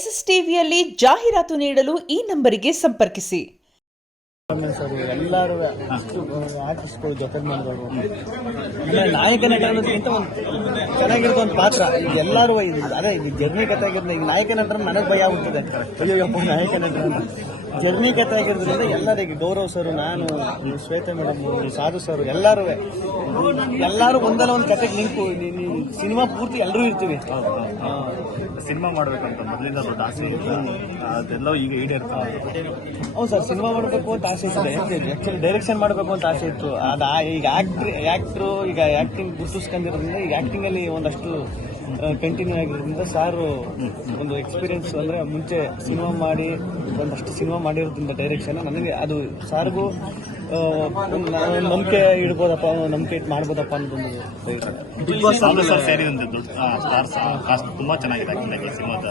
SSTVಯಲ್ಲಿ ಜಾಹೀರಾತು ನೀಡಲು ಈ ನಂಬರಿಗೆ ಸಂಪರ್ಕಿಸಿ. ಎಲ್ಲರೂ ಅಷ್ಟು ಆರ್ಟಿಸ್ಟ್ಗಳು ಜೊತೆ ಮಾಡಿದವರು ನಾಯಕ ನಟ ಅನ್ನೋದಕ್ಕಿಂತ ಒಂದು ಚೆನ್ನಾಗಿರೋದು ಒಂದು ಪಾತ್ರ ಈಗ ಎಲ್ಲರೂ ಅದೇ ಈ ಜರ್ನಿ ಕಥೆ ಆಗಿರೋದು. ಈಗ ನಾಯಕ ನಟರ ನನಗೆ ಭಯ ಆಗುತ್ತದೆ, ಅಯ್ಯೋ ನಾಯಕ ನಟರ ಜರ್ನಿ ಕಥೆ ಆಗಿರೋದ್ರಿಂದ ಎಲ್ಲರಿಗೆ ಗೌರವ್ ಸರ್, ನಾನು, ಶ್ವೇತಾ ಮೇಡಮ್, ಸಾಧು ಸರ್ ಎಲ್ಲರೂ ಒಂದಲ್ಲ ಒಂದು ಕಥೆಗೆ ನಿಂತು ಸಿನಿಮಾ ಪೂರ್ತಿ ಎಲ್ಲರೂ ಇರ್ತೀವಿ. ಸಿನಿಮಾ ಮಾಡ್ಬೇಕಂತ ಮೊದಲಿಂದ ದೊಡ್ಡ ಆಸೆ ಇತ್ತು, ಅದೆಲ್ಲ ಈಗ ಈಡೇರ್ತಾರೆ. ಹೌದು ಸರ್, ಸಿನಿಮಾ ಮಾಡಬೇಕು ಅಂತ ಆಸೆ ಇತ್ತು. ಆಕ್ಚುಲಿ ಡೈರೆಕ್ಷನ್ ಮಾಡಬೇಕು ಅಂತ ಆಸೆ ಇತ್ತು. ಈಗ ಆಕ್ಟ್ರು ಈಗ ಆಕ್ಟಿಂಗ್ ಗುರುತಿಸ್ಕೊಂಡಿರೋದ್ರಿಂದ ಈಗ ಆಕ್ಟಿಂಗ್ ಅಲ್ಲಿ ಒಂದಷ್ಟು ಕಂಟಿನ್ಯೂ ಆಗಿರೋದ್ರಿಂದ ಸಾರು ಒಂದು ಎಕ್ಸ್ಪೀರಿಯನ್ಸ್ ಅಂದ್ರೆ ಮುಂಚೆ ಸಿನಿಮಾ ಮಾಡಿ ಒಂದಷ್ಟು ಸಿನಿಮಾ ಮಾಡಿರೋದ್ರಿಂದ ಡೈರೆಕ್ಷನ್ ನನಗೆ ಅದು ಸಾರ್ಗೂ ನಂಬಿಕೆ ಇಡ್ಬೋದಪ್ಪ, ನಂಬಿಕೆ ಇಟ್ಟು ಮಾಡ್ಬೋದಪ್ಪ ಅನ್ನೋದೊಂದು ಬಿಗ್ ಬಾಸ್ ಸರ್ ಸೇರಿ ಒಂದು ದೊಡ್ಡ ಸ್ಟಾರ್ಸ್ ಕಾಸ್ಟ್ ತುಂಬಾ ಚೆನ್ನಾಗಿದೆ ಆಕ್ಚುಲಿ ಸಿನಿಮಾದ.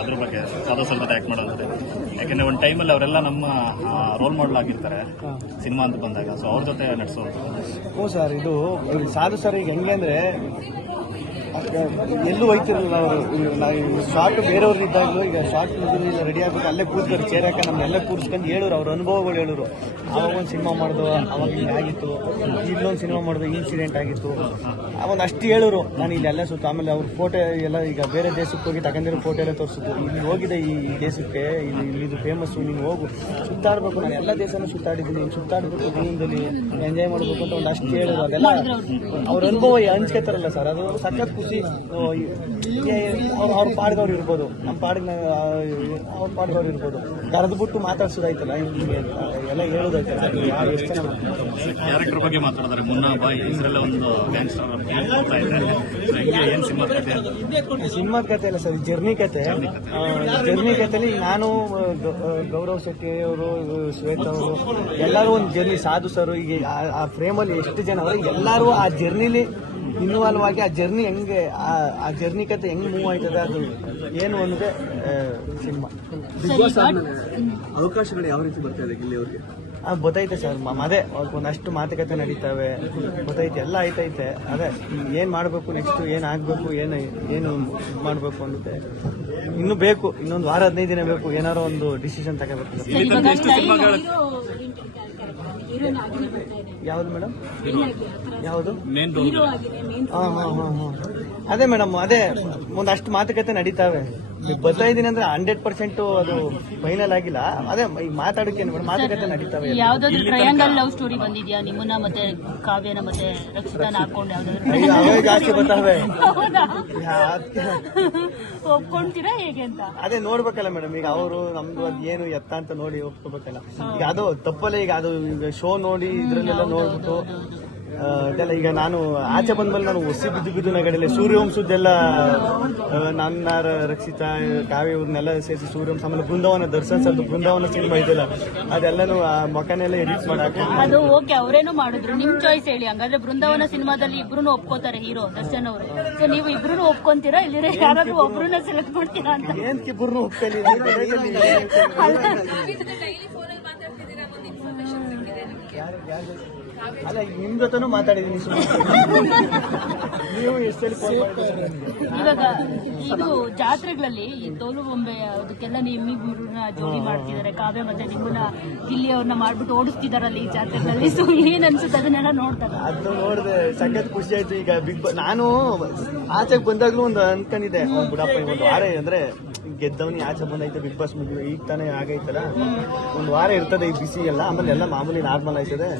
ಅದ್ರ ಬಗ್ಗೆ ಸಾಧು ಸರ್ ಜೊತೆ ಆಕ್ಟ್ ಮಾಡೋದ್ರೆ ಯಾಕಂದ್ರೆ ಒಂದು ಟೈಮಲ್ಲಿ ಅವರೆಲ್ಲ ನಮ್ಮ ರೋಲ್ ಮಾಡೆಲ್ ಆಗಿರ್ತಾರೆ ಸಿನಿಮಾ ಅಂತ ಬಂದಾಗ, ಸೊ ಅವ್ರ ಜೊತೆ ನಡೆಸೋದು. ಹ್ಞೂ ಸರ್, ಇದು ಸಾಧು ಸರ್ ಈಗ ಹೆಂಗೆ ಅಂದ್ರೆ ಎಲ್ಲೂ ಹೋಯ್ತಿರಲಿಲ್ಲ ಅವರು. ಶಾರ್ಟ್ ಬೇರೆಯವ್ರು ಇದ್ದಾಗಲೂ ಈಗ ಶಾರ್ಟ್ ರೆಡಿ ಆಗ್ಬೇಕು ಅಲ್ಲೇ ಕೂತ್ಕೊಂಡು ಚೇರಾಕ ನಮ್ಮೆಲ್ಲ ಕೂರಿಸ್ಕೊಂಡು ಹೇಳೋರು, ಅವ್ರ ಅನುಭವಗಳು ಹೇಳೋರು. ಅವಾಗ ಒಂದು ಸಿನಿಮಾ ಮಾಡಿದ್ರು, ಅವಾಗ ಹಿಂಗೆ ಆಗಿತ್ತು, ಇಲ್ಲೊಂದು ಸಿನಿಮಾ ಮಾಡಿದ್ರು, ಇನ್ಸಿಡೆಂಟ್ ಆಗಿತ್ತು, ಅವಾಗ ಅಷ್ಟು ಹೇಳೋರು. ನಾನು ಇಲ್ಲೆಲ್ಲ ಸುತ್ತ ಆಮೇಲೆ ಅವ್ರ ಫೋಟೋ ಎಲ್ಲ ಈಗ ಬೇರೆ ದೇಶಕ್ಕೆ ಹೋಗಿ ತಗೊಂಡಿರೋ ಫೋಟೋ ಎಲ್ಲ ತೋರಿಸಿದ್ರು. ಇಲ್ಲಿ ಹೋಗಿದೆ ಈ ದೇಶಕ್ಕೆ, ಇಲ್ಲಿದು ಫೇಮಸ್ಸು, ನೀನು ಹೋಗು ಸುತ್ತಾಡಬೇಕು, ನಾನು ಎಲ್ಲ ದೇಶನೂ ಸುತ್ತಾಡಿದ್ದೀನಿ, ಸುತ್ತಾಡಬೇಕು, ಜೀವನದಲ್ಲಿ ಎಂಜಾಯ್ ಮಾಡಬೇಕು ಅಂತ ಒಂದು ಅಷ್ಟು ಹೇಳೋರು. ಅದೆಲ್ಲ ಅವ್ರ ಅನುಭವ ಹಂಚ್ಕೊತಾರಲ್ಲ ಸರ್, ಅದು ಸಖತ್ ಖುಷಿ. ಅವ್ರ ಪಾಡ್ದವ್ರು ಇರ್ಬೋದು, ನಮ್ಮ ಪಾಡಿನ ಅವ್ರ ಪಾಡ್ದವ್ರು ಇರ್ಬೋದು, ಕರೆದ್ಬಿಟ್ಟು ಮಾತಾಡ್ಸೋದಾಯ್ತಲ್ಲ, ಎಲ್ಲ ಹೇಳೋದಾಯ್ತಲ್ಲ, ಯಾರು ಎಷ್ಟು ಜನ ಕ್ಯಾರೆಕ್ಟರ್ ಬಗ್ಗೆ ಮಾತಾಡಿದ್ರೆ ಮುನ್ನಾ ಬಾಯಿ ಇದರಲ್ಲ ಒಂದು ಗ್ಯಾಂಗ್ಸ್ಟರ್ ಏನ್ ಸಿನಿಮಾದ ಕತೆ ಅಲ್ಲ ಸರ್, ಜರ್ನಿ ಕತೆ. ಜರ್ನಿ ಕತೆಲಿ ನಾನು, ಗೌರವ್ ಶೆಟ್ಟಿ ಅವರು, ಶ್ವೇತಾ ಅವರು ಎಲ್ಲರೂ ಒಂದು ಜರ್ನಿ, ಸಾಧು ಸರ್, ಈಗ ಆ ಫ್ರೇಮಲ್ಲಿ ಎಷ್ಟು ಜನ ಅವರು ಎಲ್ಲರೂ ಆ ಜರ್ನಿಲಿ ಇನ್ವಾಲ್ವ್ ಆಗಿ ಆ ಜರ್ನಿ ಹೆಂಗೆ ಆ ಜರ್ನಿ ಕತೆ ಹೆಂಗ್ ಮೂವ್ ಆಯ್ತದೆ ಅದು ಏನು ಅನ್ನೋದೇ ಸಿನಿಮಾ. ಅವಕಾಶಗಳು ಯಾವ ರೀತಿ ಬರ್ತಾ ಇದೆ ಗಿಲ್ಲಿ ಅವ್ರಿಗೆ? ಗೊತ್ತೈತೆ ಸರ್, ಅದೇ ಒಂದಷ್ಟು ಮಾತುಕತೆ ನಡೀತಾವೆ, ಗೊತ್ತೈತೆ, ಎಲ್ಲ ಆಯ್ತೈತೆ. ಅದೇ ಏನ್ ಮಾಡ್ಬೇಕು, ನೆಕ್ಸ್ಟ್ ಏನ್ ಆಗ್ಬೇಕು, ಏನು ಮಾಡ್ಬೇಕು ಅನ್ನೋದೇ ಇನ್ನೂ ಬೇಕು. ಇನ್ನೊಂದು ವಾರ 15 ದಿನ ಬೇಕು, ಏನಾರೋ ಒಂದು ಡಿಸಿಷನ್ ತಗೋಬೇಕು. ಯಾವ್ದು ಮೇಡಮ್, ಯಾವುದು? ಅದೇ ಮೇಡಮ್, ಅದೇ ಒಂದಷ್ಟು ಮಾತುಕತೆ ನಡೀತಾವೆ. ಬರ್ತಾ ಇದೀನಿ ಅಂದ್ರೆ 100% ಅದು ಫೈನಲ್ ಆಗಿಲ್ಲ. ಅದೇ ಈಗ ಮಾತಾಡಕ್ಕೆ ಮಾತುಕತೆ ನಡೀತಾವೆ. ಯಾವ್ದಾದ್ರು ಟ್ರಯಾಂಗಲ್ ಲವ್ ಸ್ಟೋರಿ ಬಂದಿದ್ಯಾ ನಿಮ್ಮನ್ನ ಮತ್ತೆ ಕಾವ್ಯನ ಮತ್ತೆ ರಕ್ಷಿತಾನ ಹಾಕೊಂಡು? ಅವೇ ಜಾಸ್ತಿ ಬರ್ತಾವೆ. ಒಪ್ಕೊಂತೀರಾ ಹೇಗೆ ಅಂತ ಅದೇ ನೋಡ್ಬೇಕಲ್ಲ ಮೇಡಮ್. ಈಗ ಅವರು ನಮ್ದು ಅದ್ ಏನು ಎತ್ತ ಅಂತ ನೋಡಿ ಒಪ್ಕೋಬೇಕಲ್ಲ. ಈಗ ಅದು ತಪ್ಪಲ್ಲೇ. ಈಗ ಅದು ಈಗ ಶೋ ನೋಡಿ ಇದ್ರಲ್ಲೆಲ್ಲ ನೋಡ್ಬಿಟ್ಟು ಅದೆಲ್ಲ. ಈಗ ನಾನು ಆಚೆ ಬಂದ್ಮೇಲೆ ನಾನು ಹೊಸಿ ಬಿದ್ದು ನಗಡೆಲ್ಲ ಸೂರ್ಯವಂಶದ್ದೆಲ್ಲ ನನ್ನ ರಕ್ಷಿತಾ ಕಾವ್ಯ ಇವ್ರನ್ನೆಲ್ಲ ಸೇರಿಸಿ ಸೂರ್ಯವಂಶ, ಆಮೇಲೆ ಬೃಂದಾವನ ದರ್ಶನ್ ಸರ್ದು ಬೃಂದಾವನ ಸಿನಿಮಾ ಇದೆಯಲ್ಲ, ಅದೆಲ್ಲನೂ ಆ ಮೊಕನೆಲ್ಲ ಎಡಿಟ್ ಮಾಡಾಕ ಅದು ಓಕೆ, ಅವರೇನು ಮಾಡಿದ್ರು. ನಿಮ್ ಚಾಯ್ಸ್ ಹೇಳಿ. ಹಂಗಾದ್ರೆ ಬೃಂದಾವನ ಸಿನಿಮಾದಲ್ಲಿ ಇಬ್ರು ಒಪ್ಕೋತಾರೆ, ಹೀರೋ ದರ್ಶನ್ ಅವರು. ಸೊ ನೀವು ಇಬ್ರು ಒಪ್ಕೊಂತೀರಾ, ಇಲ್ಲಿ ಯಾರಾದ್ರೂ ಒಬ್ರನ್ನ ಸೆಲೆಕ್ಟ್ ಮಾಡ್ತೀರಾ ಅಂತ? ಏನ್ ಇಬ್ರು ಒಪ್ಕೊಳ್ಳಿ. ಅಲ್ಲ, ನಿಮ್ ಜೊತೆನೂ ಮಾತಾಡಿದೀನಿ. ನೀವು ಎಷ್ಟಲ್ಲಿ ಇವಾಗ ಇದು ಜಾತ್ರೆಗಳಲ್ಲಿ ಈ ತೋಲು ಬೊಂಬೆ ಅದಕ್ಕೆಲ್ಲ ನಿಮ್ಮಿಬ್ಬರನ್ನ ಜೋಡಿ ಮಾಡ್ತಿದ್ದಾರೆ, ಕಾವ್ಯ ಮತ್ತೆ ನಿಮ್ಮನ್ನ ಗಿಲ್ಲಿ ಅವ್ರನ್ನ ಮಾಡ್ಬಿಟ್ಟು ಓಡಿಸ್ತಿದಾರಲ್ಲ ಈ ಜಾತ್ರೆಗಳಲ್ಲಿ. ಸೊ ಏನ್ ಅನ್ಸುತ್ತೆ ಅದನ್ನೆಲ್ಲ ನೋಡ್ತಾರೆ? ಅದು ನೋಡಿದೆ ಸಖತ್ ಖುಷಿ ಆಯ್ತು. ಈಗ ನಾನು ಆಚೆಗೆ ಬಂದಾಗ್ಲೂ ಒಂದು ಅನ್ಕೊಂಡಿದ್ದೆ, ಬಿಡಪ್ಪ ಒಂದು ವಾರ ಅಂದ್ರೆ ಗೆದ್ದವನಿ ಆಚೆ ಬಂದೈತೆ, ಬಿಗ್ ಬಾಸ್ ಮುಗಿದು ಈಗ ತಾನೇ ಆಗೈತಲ್ಲ, ಒಂದು ವಾರ ಇರ್ತದೆ ಈ ಬಿಸಿ ಎಲ್ಲ, ಆಮೇಲೆ ಎಲ್ಲ ಮಾಮೂಲಿ ನಾರ್ಮಲ್ ಆಯ್ತದೆ,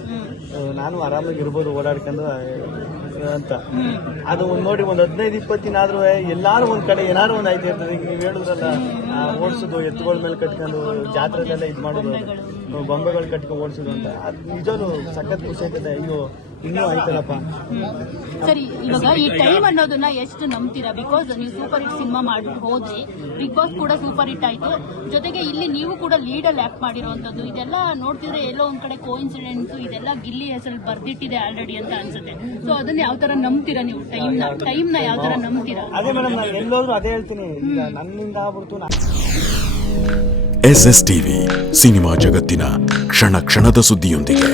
ನಾನು ಆರಾಮಾಗಿ ಇರ್ಬೋದು ಓಡಾಡ್ಕೊಂಡು ಅಂತ. ಅದು ನೋಡಿ ಒಂದು 15-20 ದಿನ ಆದ್ರೂ ಎಲ್ಲಾರು ಒಂದ್ ಕಡೆ ಏನಾರು ಒಂದ್ ಆಯ್ತು ಇರ್ತದೆ. ಈಗ ನೀವು ಹೇಳಿದ್ರಲ್ಲ, ಓಡಿಸೋದು, ಎತ್ತುಗಳ ಮೇಲೆ ಕಟ್ಕೊಂಡು ಜಾತ್ರೆಲೆಲ್ಲ ಇದು ಮಾಡೋದು, ಬೊಂಬೆಗಳು ಕಟ್ಕೊಂಡು ಓಡಿಸೋದು ಅಂತ, ಅದು ನಿಜವೂ ಸಖತ್ ಖುಷಿ ಆಗ್ತದೆ. ಅಯ್ಯೋ ಇನ್ನೂ ಆಯ್ತಲ್ಲಪ್ಪ. ಸರಿ, ಇವಾಗ ಈ ಟೈಮ್ ಅನ್ನೋದನ್ನ ಎಷ್ಟು ನಂಬ್ತೀರಾ? ಬಿಕಾಸ್ ನೀವು ಸೂಪರ್ ಹಿಟ್ ಸಿನಿಮಾ ಮಾಡ್ಬಿಟ್ಟು ಹೋದ್ರಿ, ಬಿಗ್ ಬಾಸ್ ಕೂಡ ಸೂಪರ್ ಹಿಟ್ ಆಯ್ತು, ಜೊತೆಗೆ ಇಲ್ಲಿ ನೀವು ಕೂಡ ಲೀಡ್ ಅಲ್ಲಿ ಆಕ್ಟ್ ಮಾಡಿರುವಂತದ್ದು, ಇದೆಲ್ಲ ನೋಡ್ತಿದ್ರೆ ಎಲ್ಲೋ ಒಂದ್ ಕಡೆ ಕೋಇನ್ಸಿಡೆನ್ಸ್, ಇದೆಲ್ಲ ಗಿಲ್ಲಿ ಹೆಸರು ಬರ್ದಿಟ್ಟಿದೆ ಆಲ್ರೆಡಿ ಅಂತ ಅನ್ಸುತ್ತೆ. ಸೊ ಅದನ್ನ ಯಾವ ತರ ನಂಬ್ತೀರಾ ನೀವು? ಟೈಮ್ ನ ಯಾವ ತರ ನಂಬ್ತೀರಾ? ಅದೇ ಮೇಡಮ್, ನಾನು ಎಲ್ಲೋದ್ರು ಅದೇ ಹೇಳ್ತೀನಿ, ಈಗ ನನ್ನಿಂದ ಆಗ್ಬಿಡ್ತು. SSTV ಸಿನಿಮಾ ಜಗತ್ತಿನ ಕ್ಷಣ ಕ್ಷಣದ ಸುದ್ದಿಯೊಂದಿಗೆ.